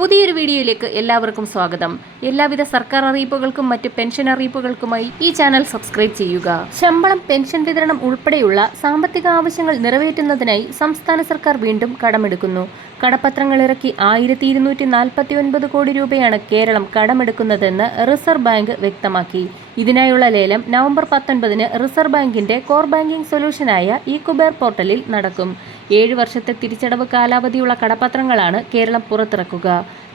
പുതിയൊരു വീഡിയോയിലേക്ക് എല്ലാവർക്കും സ്വാഗതം. എല്ലാവിധ സർക്കാർ അറിയിപ്പുകൾക്കും മറ്റ് പെൻഷൻ അറിയിപ്പുകൾക്കുമായി ഈ ചാനൽ സബ്സ്ക്രൈബ് ചെയ്യുക. ശമ്പളം പെൻഷൻ വിതരണം ഉൾപ്പെടെയുള്ള സാമ്പത്തിക ആവശ്യങ്ങൾ നിറവേറ്റുന്നതിനായി സംസ്ഥാന സർക്കാർ വീണ്ടും കടമെടുക്കുന്നു. കടപ്പത്രങ്ങൾ ഇറക്കി ആയിരത്തി ഇരുന്നൂറ്റി നാൽപ്പത്തി ഒൻപത് കോടി രൂപയാണ് കേരളം കടമെടുക്കുന്നതെന്ന് റിസർവ് ബാങ്ക് വ്യക്തമാക്കി. ഇതിനായുള്ള ലേലം നവംബർ പത്തൊൻപതിന് റിസർവ് ബാങ്കിന്റെ കോർ ബാങ്കിംഗ് സൊല്യൂഷനായ ഇ കുബേർ പോർട്ടലിൽ നടക്കും. ഏഴ് വർഷത്തെ തിരിച്ചടവ് കാലാവധിയുള്ള കടപ്പത്രങ്ങളാണ് കേരളം പുറത്തിറക്കുക.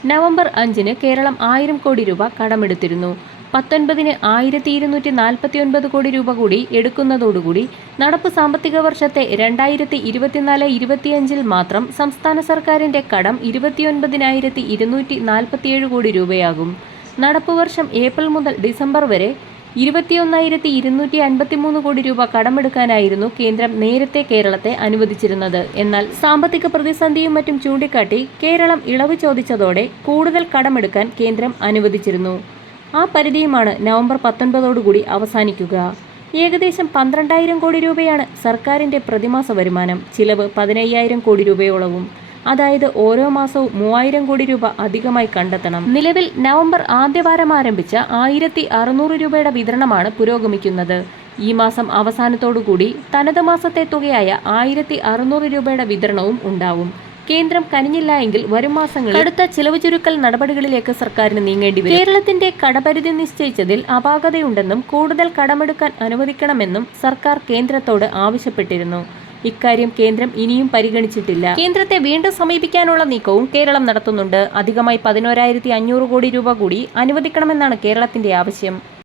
നവംബർ അഞ്ചിന് കേരളം ആയിരം കോടി രൂപ കടമെടുത്തിരുന്നു. പത്തൊൻപതിന് ആയിരത്തി ഇരുന്നൂറ്റി നാൽപ്പത്തി ഒൻപത് കോടി രൂപ കൂടി എടുക്കുന്നതോടുകൂടി നടപ്പ് സാമ്പത്തിക വർഷത്തെ രണ്ടായിരത്തി ഇരുപത്തിനാല് ഇരുപത്തിയഞ്ചിൽ മാത്രം സംസ്ഥാന സർക്കാരിന്റെ കടം ഇരുപത്തിയൊൻപതിനായിരത്തി ഇരുന്നൂറ്റി നാൽപ്പത്തിയേഴ് കോടി രൂപയാകും. നടപ്പ് വർഷം ഏപ്രിൽ മുതൽ ഡിസംബർ വരെ ഇരുപത്തിയൊന്നായിരത്തി ഇരുന്നൂറ്റി അൻപത്തിമൂന്ന് കോടി രൂപ കടമെടുക്കാനായിരുന്നു കേന്ദ്രം നേരത്തെ കേരളത്തെ അനുവദിച്ചിരുന്നത്. എന്നാൽ സാമ്പത്തിക പ്രതിസന്ധിയും മറ്റും ചൂണ്ടിക്കാട്ടി കേരളം ഇളവ് ചോദിച്ചതോടെ കൂടുതൽ കടമെടുക്കാൻ കേന്ദ്രം അനുവദിച്ചിരുന്നു. ആ പരിധിയുമാണ് നവംബർ പത്തൊൻപതോടുകൂടി അവസാനിക്കുക. ഏകദേശം പന്ത്രണ്ടായിരം കോടി രൂപയാണ് സർക്കാരിന്റെ പ്രതിമാസ വരുമാനം. ചിലവ് പതിനയ്യായിരം കോടി രൂപയോളവും. അതായത് ഓരോ മാസവും മൂവായിരം കോടി രൂപ അധികമായി കണ്ടെത്തണം. നിലവിൽ നവംബർ ആദ്യവാരം ആരംഭിച്ച ആയിരത്തി അറുന്നൂറ് രൂപയുടെ വിതരണമാണ് പുരോഗമിക്കുന്നത്. ഈ മാസം അവസാനത്തോടുകൂടി തനത് മാസത്തെ തുകയായ ആയിരത്തി അറുന്നൂറ് രൂപയുടെ വിതരണവും ഉണ്ടാവും. കേന്ദ്രം കനിഞ്ഞില്ല എങ്കിൽ വരും മാസങ്ങളിൽ അടുത്ത ചിലവ് ചുരുക്കൽ നടപടികളിലേക്ക് സർക്കാരിന് നീങ്ങേണ്ടി വരും. കേരളത്തിന്റെ കടപരിധി നിശ്ചയിച്ചതിൽ അപാകതയുണ്ടെന്നും കൂടുതൽ കടമെടുക്കാൻ അനുവദിക്കണമെന്നും സർക്കാർ കേന്ദ്രത്തോട് ആവശ്യപ്പെട്ടിരുന്നു. ഇക്കാര്യം കേന്ദ്രം ഇനിയും പരിഗണിച്ചിട്ടില്ല. കേന്ദ്രത്തെ വീണ്ടും സമീപിക്കാനുള്ള നീക്കവും കേരളം നടത്തുന്നുണ്ട്. അധികമായി പതിനോരായിരത്തി കോടി രൂപ കൂടി അനുവദിക്കണമെന്നാണ് കേരളത്തിന്റെ ആവശ്യം.